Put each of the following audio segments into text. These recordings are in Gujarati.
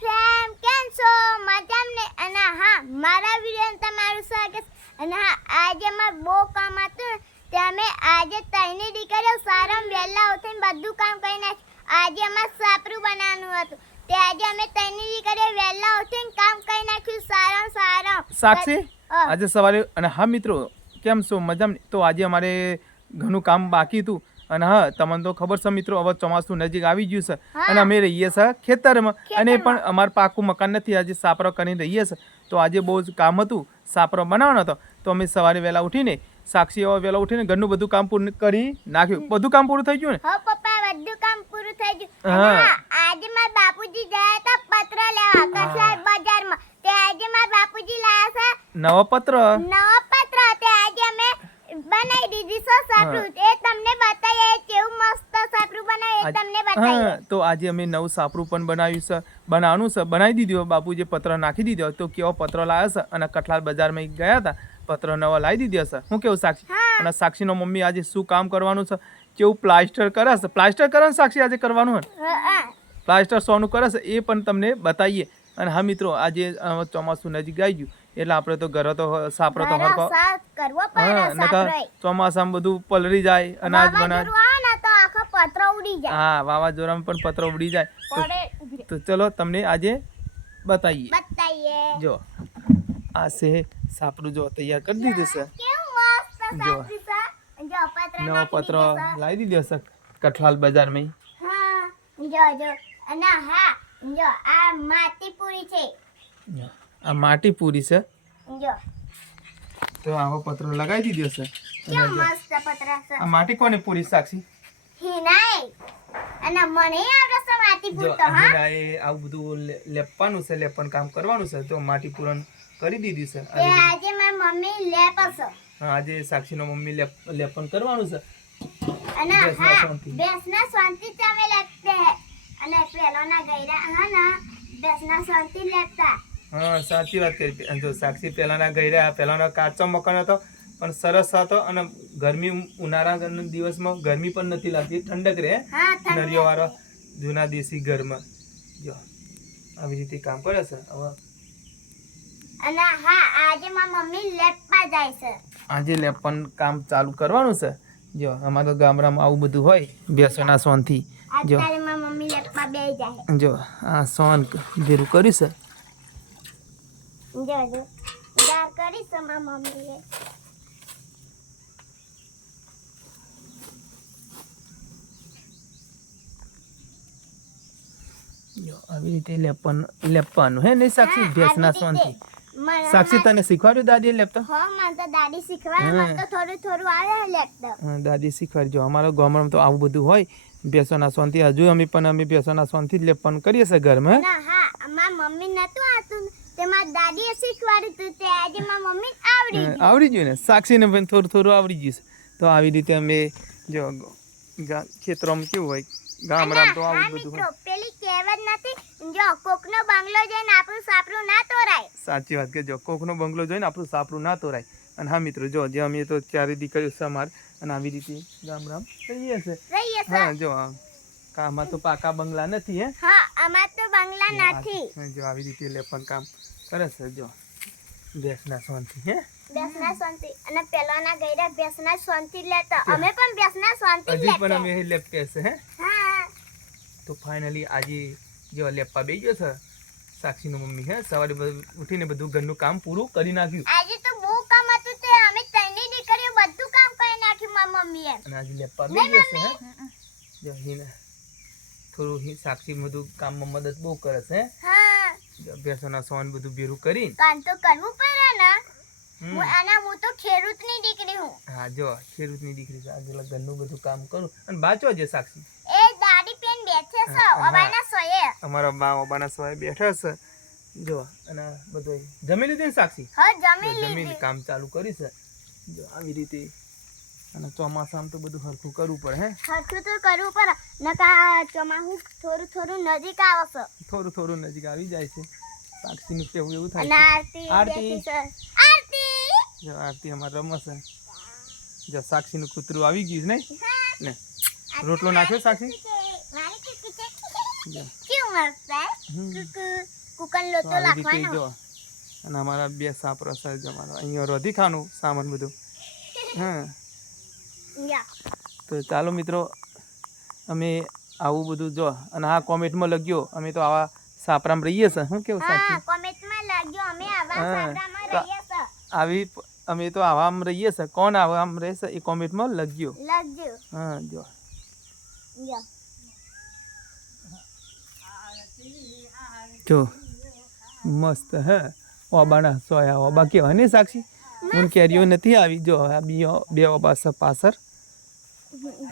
ફ્રેન્ડ કેમ છો? મજામ ને? અને હા મારા વીડિયો તમારું સ્વાગત અને હા આજે મારે બહુ કામ હતું તે અમે આજે ત્રણેય દીકરીઓ સારામાં વહેલા ઉઠીને બધું કામ કરી નાખ્યું. આજે અમારે સાપરું બનાવવાનું હતું. તે આજે અમે ત્રણની દીકરીઓ વહેલા ઉઠીને કામ કરી નાખ્યું સારામાં સારા સાક્ષી. આજે સવારે અને હા મિત્રો કેમ છો? મજામાં તો આજે અમારે ઘણું કામ બાકી હતું. અને હા તમને તો ખબર છે મિત્રો હવે ચોમાસું નજીક આવી ગયું છે. અને અમે રહીએ છીએ ખેતરમાં. અને. પણ અમારું પાકું મકાન નથી આજે સાપરો કરીને રહીએ છીએ તો આજે બહુ જ કામ હતું સાપરો બનાવવાનો હતો. તો અમે સવારે વહેલા ઉઠીને સાક્ષી એવા વહેલા ઉઠીને ઘરનું બધું કામ પૂર્ણ કરી નાખ્યું. બધું કામ પૂરું થઈ ગયું ને? હો પપ્પા બધું કામ પૂરું થઈ ગયું. હા. આજે મારા બાપુજી ગયા હતા પત્ર લેવા કસલાર બજારમાં. તે આજે મારા બાપુજી લાયા છે. નવો પત્ર? નવો પત્ર. તે આજે અમે બનાવી દીધી છે સાપરું. હા તો આજે અમે નવું સાપરું પણ બનાવ્યું છે. બનાવવાનું છે. બનાવી દીધું બાપુ જે પત્ર નાખી દીધો તો કેવો પત્ર લાવ્યો છે? અને કઠલાલ બજારમાં ગયા હતા પત્ર નવો લાવી દીધો છે. હું કેવું સાક્ષી? અને સાક્ષીનો મમ્મી આજે શું કામ કરવાનું છે? કેવું પ્લાસ્ટર કરે છે? પ્લાસ્ટર કરે ને સાક્ષી આજે કરવાનું હોય. પ્લાસ્ટર સોનું કરે છે? એ પણ તમને બતાવીએ. અને હા મિત્રો આજે ચોમાસું નજીક આવી ગયું. એટલે આપણે તો ઘરે તો સાપરો તો હરકો. ચોમાસામાં બધું પલળી જાય અનાજ બનાજ વાવાઝોડું આવે ને તો આખો પત્ર ઉડી જાય. હા વાવાઝોડામાં પણ પત્ર ઉડી જાય. તો ચલો તમને આજે બતાવીએ બતાવીએ જો આ છે સાપરું જો તૈયાર કરી દીધું છે. જો. નવો પત્ર લાવી દીધો છે કઠલાલ બજારમાં હા જો જો. અને હા જો આ માટી પૂરી છે આ માટી પૂરી છે. જો. તો આવો પત્ર લગાવી દીધો છે. મસ્ત પત્ર છે. આ માટી કોને પૂરી સાક્ષી? અને મને આવડે માટી પૂરતો હા? આવું બધું લેપવાનું છે લેપન કામ કરવાનું છે. તો માટી પૂરણ કરી દીધી છે. તે આવી રીતે. આજે મારી મમ્મી લેપ હા, આજે સાક્ષીનો મમ્મી લેપન કરવાનું છે. અને હા બેસના શાંતિ તમે લેપતે અને પેલોના ગયરા હા ના બેસના શાંતિ લેપતા. હા સાચી વાત કરી. જો સાક્ષી પહેલાના ગયરા પહેલાનો કાચો મકાન હતો પણ સરસ હતો અને ગરમી ઉનાળાના દિવસમાં ગરમી પણ નથી લાગતી ઠંડક રહે. નરિયો વાળો જૂના દેશી ઘરમાં. જો આવી રીતે કામ કરે છે? હવે અને હા આજે મારી મમ્મી લેપવા જાય છે. આજે લેપન કામ ચાલુ કરવાનું છે? જો અમારે તો ગામડામાં આવું બધું હોય બેસોના સોનથી. જો મમ્મી જાય. જો આ સોન ભેરું કર્યું છે? જો જો મમ્મીએ. જો આવી રીતે લેપન લેપવાનું હે નહીં સાક્ષી? ભેંસના સોનથી. સાક્ષી તને શીખવાડ્યું દાદીએ લેપતો હા મને તો દાદી શીખવાડે મને તો થોડું થોડું આવે લેપતો હા, દાદી શીખવાડજો. અમારા ગામડામાં તો આવું બધું હોય. ભેંસોના સોનથી હજુ અમે પણ અમે ભેંસોના સોનથી જ લેપન કરીએ છીએ ઘરમાં ના હા મારા મમ્મી નતું આવતું. તે મારી દાદીએ શીખવાડ્યું હતું તે આજે મારા મમ્મી આવડી ગયું. આવડી ગયું ને? સાક્ષીને પણ થોડું થોડું આવડી ગયું તો આવી રીતે અમે જો ખેતરોમાં કેવું હોય? ગામડામાં તો આવું બધું હોય. પેલી જ નથી. જો કોકનો બંગલો જોઈને આપણું સાપરું ના તોરાય. સાચી વાત કે જો કોકનો બંગલો જોઈને આપણું સાપરું ના તોરાય. અને હા મિત્રો જો જે અમે તો ચારે દીકરીઓ સમાર અને આવી રીતે ગામડામાં રહીએ છે હા જો આ તો પાકા બંગલા નથી હે? હા અમાર તો બંગલા નથી. જો આવી રીતે લેપન કામ કરે છે જો. બેસના શાંતિ હે? બેસના શાંતિ. અને પેલાના ગઈરા બેસના શાંતિ લેતા. અમે પણ બેસના શાંતિ હજી પણ અમે એ લેપીએ છે હે? હા. તો ફાઇનલી આજે જો લેપા બે ગયો છે સાક્ષીનો મમ્મી હે સવારે બધું ઉઠીને બધું ઘરનું કામ પૂરું કરી નાખ્યું. આજે તો બહુ કામ હતું તે અમે ત્રણેય દીકરીઓ બધું કામ કરી નાખ્યું મારી મમ્મીએ. અને આજે લેપા બે ગયો છે હે? જો હિને થોડું હિ સાક્ષી બધું કામમાં મદદ બહુ કરે છે હા? અભ્યાસના સોન બધું ભેરું કરી કામ તો કરવું પડે ને. હું આના હું તો ખેડૂતની દીકરી હું. હા જો ખેડૂતની દીકરી છે આજે ઘરનું બધું કામ કરું. અને બાચો છે સાક્ષી એ દાડી પેન બેઠે છે હા, હા. ઓબાના સોયે અમારા બા ઓબાના સોએ બેઠા છે. જો અને બધું જમી લીધી ને સાક્ષી? જમીન કામ ચાલુ કરી છે. જો આવી રીતે. અને ચોમાસામાં તો બધું હરખું કરવું પડે હે? હરખું તો કરવું પડે નકા ચોમાહું થોડું થોડું નજીક આવે છે થોડું થોડું નજીક આવી જાય છે. સાક્ષીનું કેવું એવું થાય આરતી આરતી. આરતી? જો આરતી અમારે રમશે જો સાક્ષીનું કૂતરું આવી ગયું છે ને? ને? રોટલો નાખ્યો સાક્ષી? કેવું હે તો આવી લાખવાનો? અને અમારા બે સાપરા સાહેબ અમારો અહીંયા રોધી ખાનું સામાન બધું. હા તો ચાલો મિત્રો અમે આવું બધું જો. અને આ કોમેન્ટમાં લખ્યો અમે તો આવા સાપરામાં રહીએ છે. શું કેવું સાચું કોમેન્ટમાં લાગ્યો અમે આવા હા. સાપરામાં તો- રહીએ છે. આવી અમે તો આવામ રહીએ છે. કોણ આવામ રહેશે એ કોમેન્ટમાં લખ્યો લગજો હા જો. યા જો મસ્ત હે? ઓબાના સોયા ઓબા કેવા ને સાક્ષી? હું કેરીઓ નથી આવી. જો આ બી બે ઓબા છે પાછળ.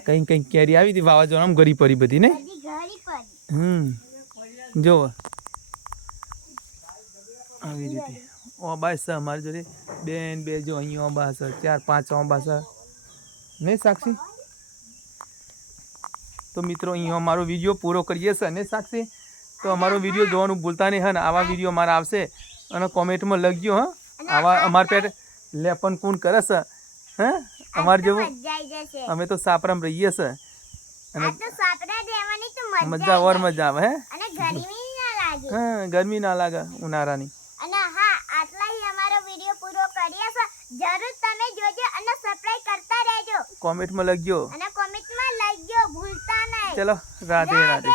કંઈક કંઈ કેરી આવી હતી વાવાઝોડામાં ગરી પડી બધી ને હમ. જો આવી રીતે. ઓબા છે અમારી જોડે બેન બે જો અહીંયા ઓબા છે ચાર પાંચ ઓબા છે નહીં સાક્ષી? તો મિત્રો અહીંયા અમારો વીડિયો પૂરો કરીએ છે ને સાક્ષી? તો અમારો વીડિયો જોવાનું ભૂલતા નહીં હા આવા વીડિયો અમારા આવશે. અને કોમેન્ટમાં લખજો હા. આવા અમાર પેટ લેપન કુન કરે છે હે. અમાર જેવું અમે તો સાપરામ રહીએ છે. અને મજા ઓર મજા આવે હે? ગરમી ના લાગે. હા ગરમી ના લાગે ઉનાળાની. અને હા આટલા હી અમારો વીડિયો પૂરો કરીએ છે. જરૂર તમે જોજો અને સબસ્ક્રાઇબ કરતા રહેજો. કોમેન્ટમાં લખજો. અને કોમેન્ટમાં લખજો ભૂલતા નહીં. ચલો રાધે રાધે.